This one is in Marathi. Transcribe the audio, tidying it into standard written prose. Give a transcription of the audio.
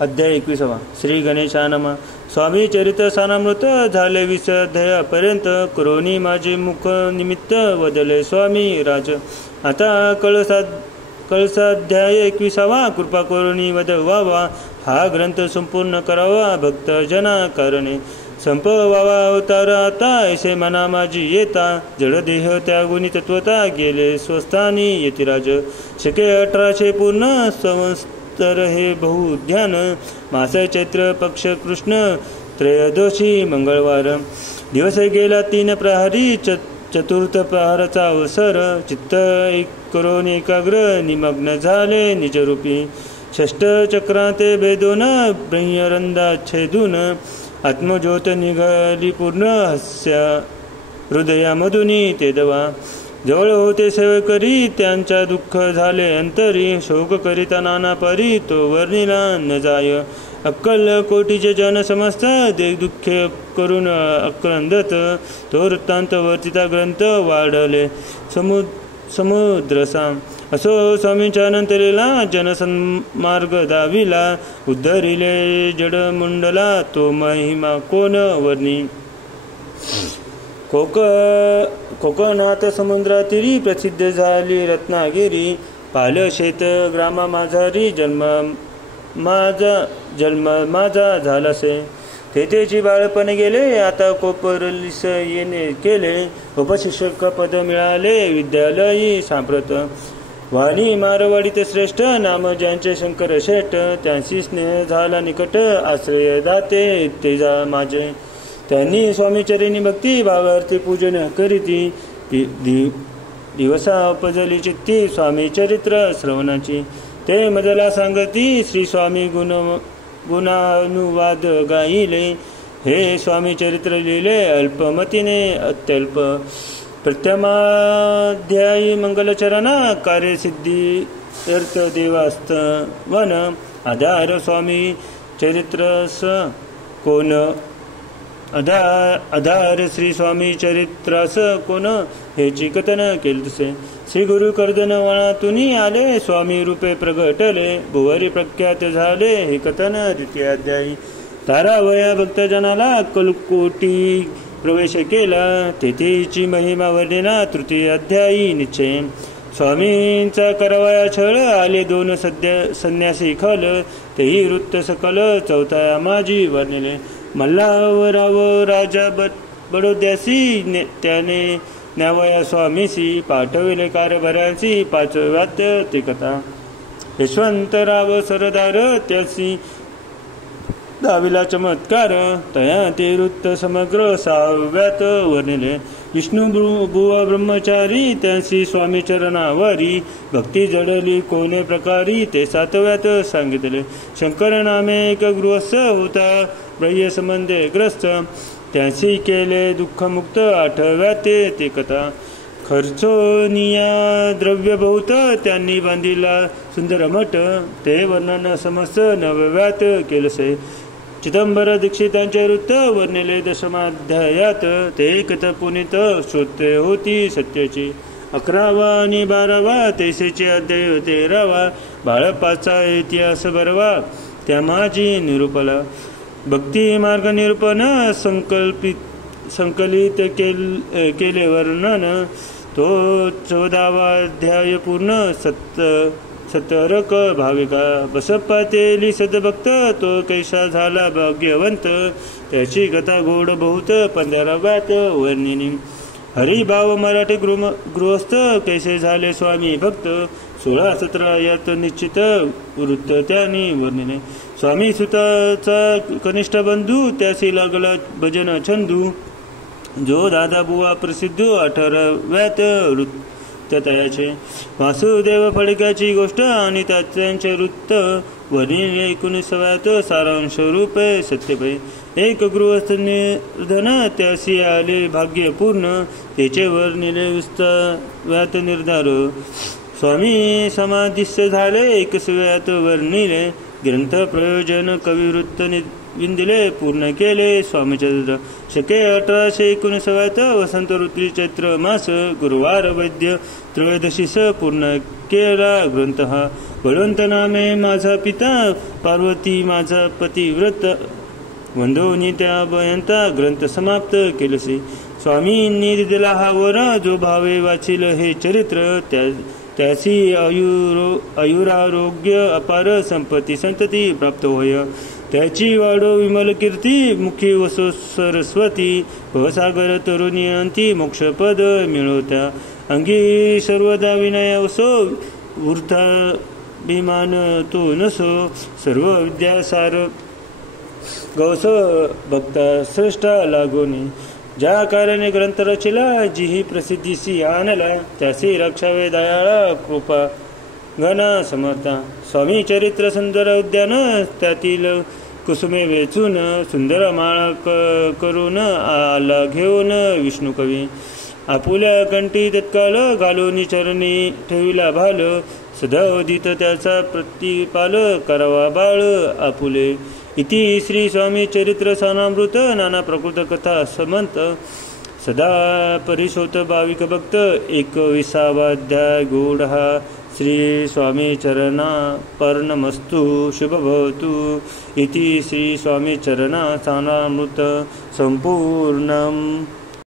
अध्याय 21. श्री गणेशा नमः. स्वामी चरित्र सारामृत झाले 20 अध्यायापर्यंत. करोनी माझे मुख निमित्त वदले स्वामी राज. आता कळसाध्याय 21. कृपा करोनी वदवावा. हा ग्रंथ संपूर्ण करावा भक्त जना कारणे. संपवावा अवतार आता ऐसे मना माझी येता. जडदेह त्यागुनी तत्वता गेले स्वस्थानी यतिराज. शके 1800 पूर्ण संवत्सर हे बहुध्यान. मास चैत्र पक्ष कृष्ण त्रयोदशी मंगळवार. दिवस गेला 3 प्रहरी. चतुर्थ प्रहराचा अवसर. चित्त करून एकाग्र निमग्न झाले निजरूपी. षष्ठ चक्रांते भेदून ब्रह्मरंदा छेदून. आत्मज्योत निघाली पूर्ण हस्या हृदयामधुनी ते दवा. जवळ होते सेवकरी त्यांच्या दुःख झाले अंतरी. शोक करिता नाना परी तो वर्णिला न जाय. अक्कल कोटीचे जन समस्त दे दुःखे करून अक्रंदत. तो वृत्तांत वर्तिता ग्रंथ वाढले समुद्रसा. असो स्वामींच्या नंतरेला जनसन्मार्ग दाविला. उद्धरिले जडमुंडला तो महिमा कोण वर्णी. कोकणात समुद्रातीरी प्रसिद्ध झाली रत्नागिरी. पाल शेत ग्रामा माझारी जन्म माझा झालासे. तेथेची बाळपण गेले आता कोपरलीस येणे केले. उपशिक्षक पद मिळाले विद्यालयी सांप्रत. वाणी मारवाडीत श्रेष्ठ नाम ज्यांचे शंकर शेठ. त्यांची स्नेह झाला निकट आश्रय दाते तेजा माझे. त्यांनी स्वामीचरिणी भक्ती भावार्थी पूजन करीती. दिवसा उपजली चित्ती स्वामी चरित्र श्रवणाची. ते मजला सांगती श्री स्वामी गुणानुवाद गाईले. हे स्वामी चरित्र लिहिले अल्पमतीने अत्यल्प. प्रथमाध्यायी मंगलचरणा कार्यसिद्धी अर्थ देवास्त वन. आधार स्वामी चरित्रस कोण. आधार श्री स्वामी चरित्रास कोण हेची कथन केले तसे. श्री गुरु कर्दन वनातून आले स्वामी रूपे प्रगटले. भुवरी प्रख्यात झाले हे कथन द्वितीय अध्यायी. तारावया भक्तजनाला कलकोटी प्रवेश केला. तेथेची महिमा वर्णिना तृतीय अध्यायी निश्चय. स्वामींचा करवया छळ आले 2 संन्यासी खल. तेही वृत्त सकल चौथा माझी वर्णिले. मल्हावराव राजा बडोद्यासी त्याने न्यावया स्वामीसी. पाठविले कारभारांची 5व्यात ते कथा. यशवंतराव सरदार त्यासी दाविला चमत्कार. तया ते वृत्त समग्र 6व्यात वर्णिले. विष्णू बुवा ब्रह्मचारी त्यांची स्वामी चरणावारी. भक्ती जडली कोणे प्रकारी ते 7व्यात सांगितले. शंकर नामे एक गृहस्थ होता ब्रह्य संबंधे ग्रस्त. त्यांची केले दुःखमुक्त 8व्यात ते कथा. खर्चोनिया द्रव्य बहुत त्यांनी बांधिला सुंदर मठ. ते वर्णन समस्त 9व्यात केलसे. चिदंबर दीक्षितांचे वृत्त वर्णिले 10माध्यायात. ते कथ पुनित श्रोते होती सत्याची. 11वा आणि 12वा तेसेचे अध्याय 13वा. बाळपाचा इतिहास बरवा त्या माझी निरूपला. भक्ती मार्ग निरूपण संकलित केले वर्णन. तो 14वा अध्याय पूर्ण 17 भाविका. बसप्पा तेली सद्भक्त तो कैसा झाला भाग्यवंत. त्याची कथा गोड बहुत 15व्यात वर्णिनी. हरिभाव मराठी गृहस्थ कैसे झाले स्वामी भक्त. 16-17 यात निश्चित वृत्त त्यांनी वर्णिले. स्वामी सुताचा कनिष्ठ बंधू त्यासी लागला भजन छंदू. जो दादा बुवा प्रसिद्ध 18व्यात वृत्त तयाचे. वासुदेव फडक्याची गोष्ट आणि त्यांचे वृत्त वर्णिले 19व्यात सारांश रूपे सत्यपै. एक गृहस्थ निर्धन त्यासी आले भाग्य पूर्ण. त्याचे वर्णिले 20व्यात निर्धार. स्वामी समाधीस्थ झाले 21व्यात वर्णिले. ग्रंथ प्रयोजन कविवृत्त विंदिले पूर्ण केले. स्वामीचरित्र शके 1859 वसंत ऋतू चैत्र मास गुरुवार वैद्य त्रयोदशीस पूर्ण केला ग्रंथ हा. बळवंत नामे माझा पिता, पार्वती माझा पतिव्रत, वंदोनी त्या भयंता ग्रंथ समाप्त केलसे. स्वामींनी दिला हा वर, जो भावे वाचिल हे चरित्र, त्यासी आयुरारोग्य अपार संपत्ती संतती प्राप्त होय. त्याची वाढो विमल कीर्ती, मुखी वसो सरस्वती, भवसागर तरुणी अंती मोक्षपद मिळवत्या. अंगी सर्वदा विनय वसो, ऊर्ध्वाभिमान तो नसो, सर्व विद्यासार गौस भक्ता श्रेष्ठ लागोनी. ज्या कार्याने ग्रंथ रचिला, जीही प्रसिद्धीसी आणला, त्यासी रक्षावे दयाळा कृपा घन समर्था. स्वामी चरित्र सुंदर उद्यान, त्यातील कुसुमे वेचून, सुंदर माळा करून आला घेऊन विष्णू कवी. आपुल्या कंठी तत्काल घालून चरणी ठेविला भाल, सदावधित त्याचा प्रतिपाल करावा बाळ आपुले. इति श्री स्वामी चरित्र सानामृत नाना प्रकृत कथा समंत. सदा परिशोत भाविक भक्त 21वाध्याय गूढ. श्री स्वामी चरणा पर्णमस्तु शुभभवतु. इति श्री स्वामी चरणा सानामृत संपूर्णम्.